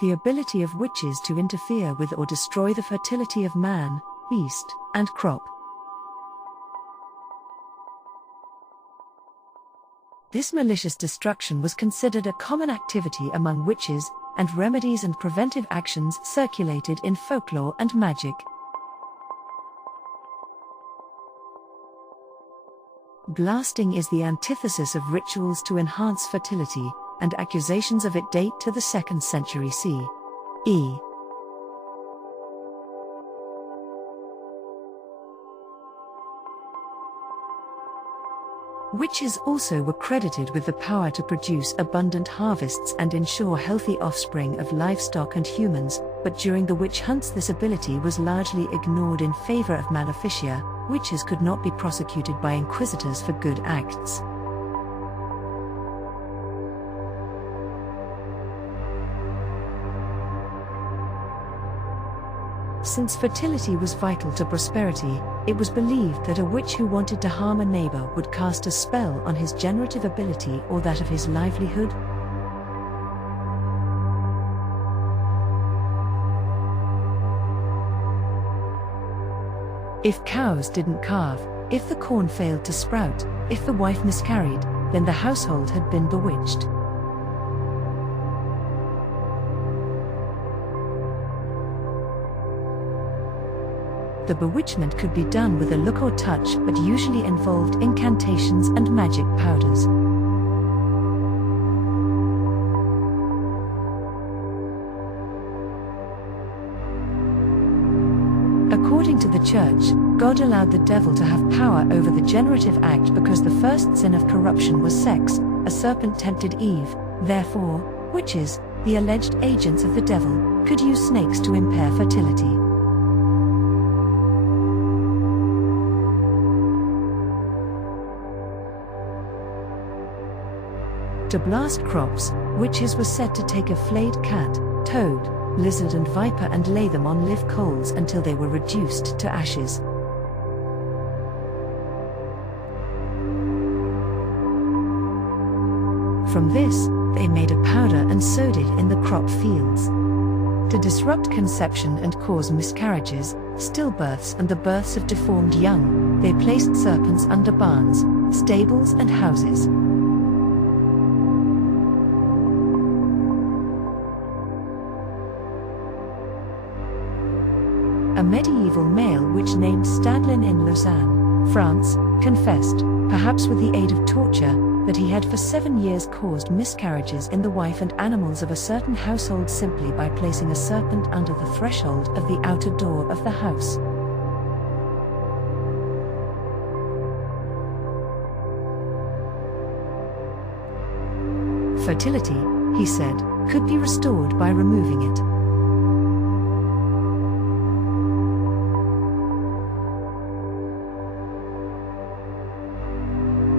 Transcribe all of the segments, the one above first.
the ability of witches to interfere with or destroy the fertility of man, beast, and crop. This malicious destruction was considered a common activity among witches, and remedies and preventive actions circulated in folklore and magic. Blasting is the antithesis of rituals to enhance fertility, and accusations of it date to the 2nd century CE. Witches also were credited with the power to produce abundant harvests and ensure healthy offspring of livestock and humans, but during the witch hunts this ability was largely ignored in favor of maleficia. Witches could not be prosecuted by inquisitors for good acts. Since fertility was vital to prosperity, it was believed that a witch who wanted to harm a neighbor would cast a spell on his generative ability or that of his livelihood. If cows didn't calve, if the corn failed to sprout, if the wife miscarried, then the household had been bewitched. The bewitchment could be done with a look or touch, but usually involved incantations and magic powders. According to the Church, God allowed the devil to have power over the generative act because the first sin of corruption was sex. A serpent tempted Eve. Therefore, witches, the alleged agents of the devil, could use snakes to impair fertility. To blast crops, witches were said to take a flayed cat, toad, lizard and viper and lay them on live coals until they were reduced to ashes. From this, they made a powder and sowed it in the crop fields. To disrupt conception and cause miscarriages, stillbirths and the births of deformed young, they placed serpents under barns, stables and houses. A medieval male witch named Stadlin in Lausanne, France, confessed, perhaps with the aid of torture, that he had for 7 years caused miscarriages in the wife and animals of a certain household simply by placing a serpent under the threshold of the outer door of the house. Fertility, he said, could be restored by removing it.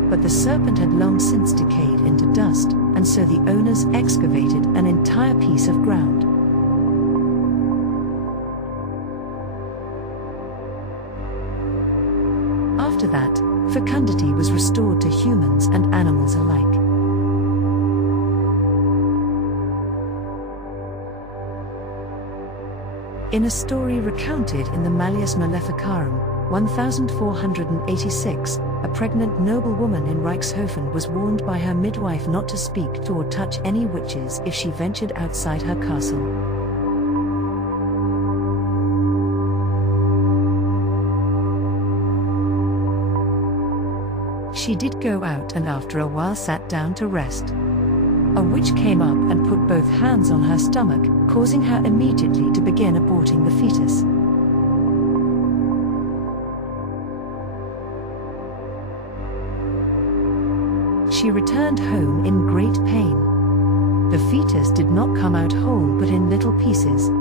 But the serpent had long since decayed into dust, and so the owners excavated an entire piece of ground. After that, fecundity was restored to humans and animals alike. In a story recounted in the Malleus Maleficarum, 1486, a pregnant noblewoman in Reichshofen was warned by her midwife not to speak to or touch any witches if she ventured outside her castle. She did go out and after a while sat down to rest. A witch came up and put both hands on her stomach, causing her immediately to begin aborting the fetus. She returned home in great pain. The fetus did not come out whole but in little pieces.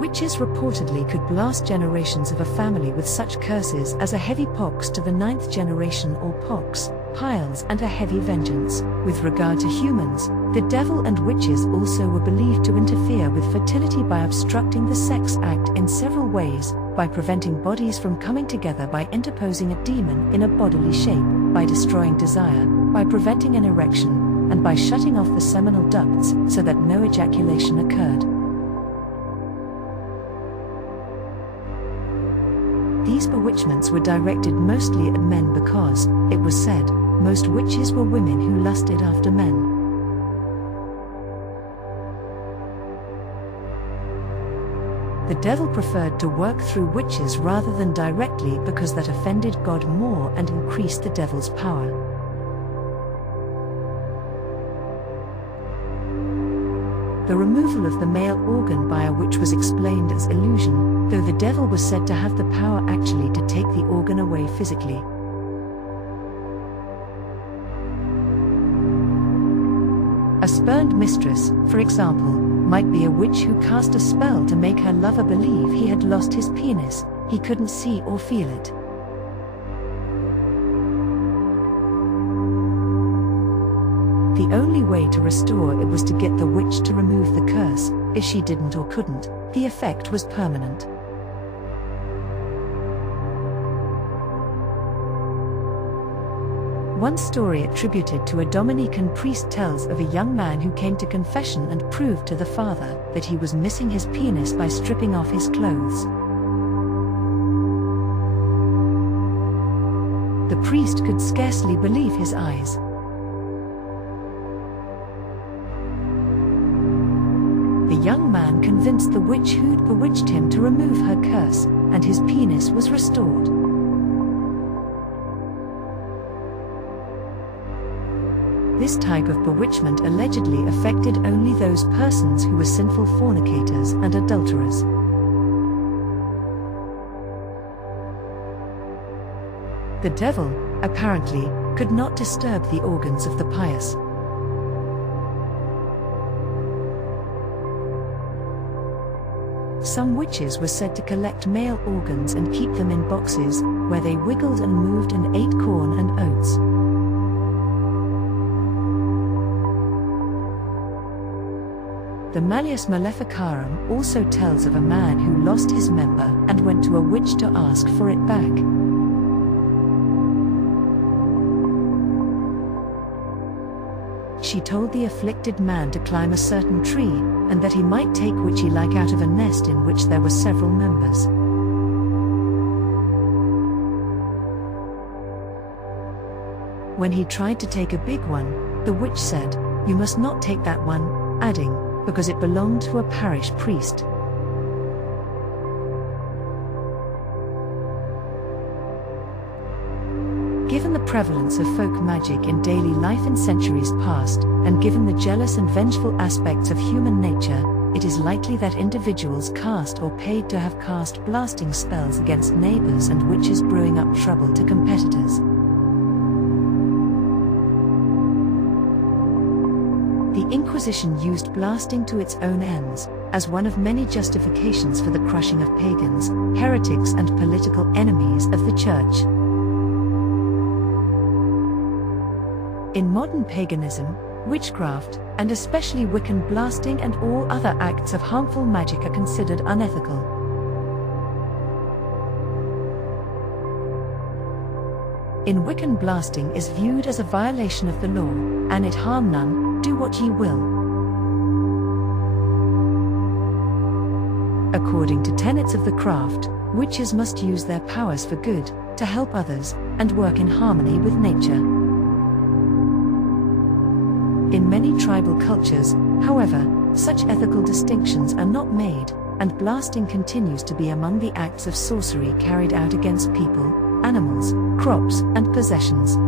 Witches reportedly could blast generations of a family with such curses as a heavy pox to the 9th generation or pox, piles and a heavy vengeance. With regard to humans, the devil and witches also were believed to interfere with fertility by obstructing the sex act in several ways, by preventing bodies from coming together, by interposing a demon in a bodily shape, by destroying desire, by preventing an erection, and by shutting off the seminal ducts so that no ejaculation occurred. These bewitchments were directed mostly at men because, it was said, most witches were women who lusted after men. The devil preferred to work through witches rather than directly because that offended God more and increased the devil's power. The removal of the male organ by a witch was explained as illusion, though the devil was said to have the power actually to take the organ away physically. A spurned mistress, for example, might be a witch who cast a spell to make her lover believe he had lost his penis, he couldn't see or feel it. The only way to restore it was to get the witch to remove the curse. If she didn't or couldn't, the effect was permanent. One story attributed to a Dominican priest tells of a young man who came to confession and proved to the father that he was missing his penis by stripping off his clothes. The priest could scarcely believe his eyes. The young man convinced the witch who'd bewitched him to remove her curse, and his penis was restored. This type of bewitchment allegedly affected only those persons who were sinful fornicators and adulterers. The devil, apparently, could not disturb the organs of the pious. Some witches were said to collect male organs and keep them in boxes, where they wiggled and moved and ate corn and oats. The Malleus Maleficarum also tells of a man who lost his member and went to a witch to ask for it back. She told the afflicted man to climb a certain tree, and that he might take which he liked out of a nest in which there were several members. When he tried to take a big one, the witch said, "You must not take that one," adding, "because it belonged to a parish priest." Given the prevalence of folk magic in daily life in centuries past, and given the jealous and vengeful aspects of human nature, it is likely that individuals cast or paid to have cast blasting spells against neighbors and witches, brewing up trouble to competitors. The Inquisition used blasting to its own ends, as one of many justifications for the crushing of pagans, heretics and political enemies of the Church. In modern paganism, witchcraft, and especially Wiccan blasting and all other acts of harmful magic are considered unethical. In Wiccan, blasting is viewed as a violation of the law, and it harm none, do what ye will. According to tenets of the craft, witches must use their powers for good, to help others, and work in harmony with nature. In many tribal cultures, however, such ethical distinctions are not made, and blasting continues to be among the acts of sorcery carried out against people, animals, crops, and possessions.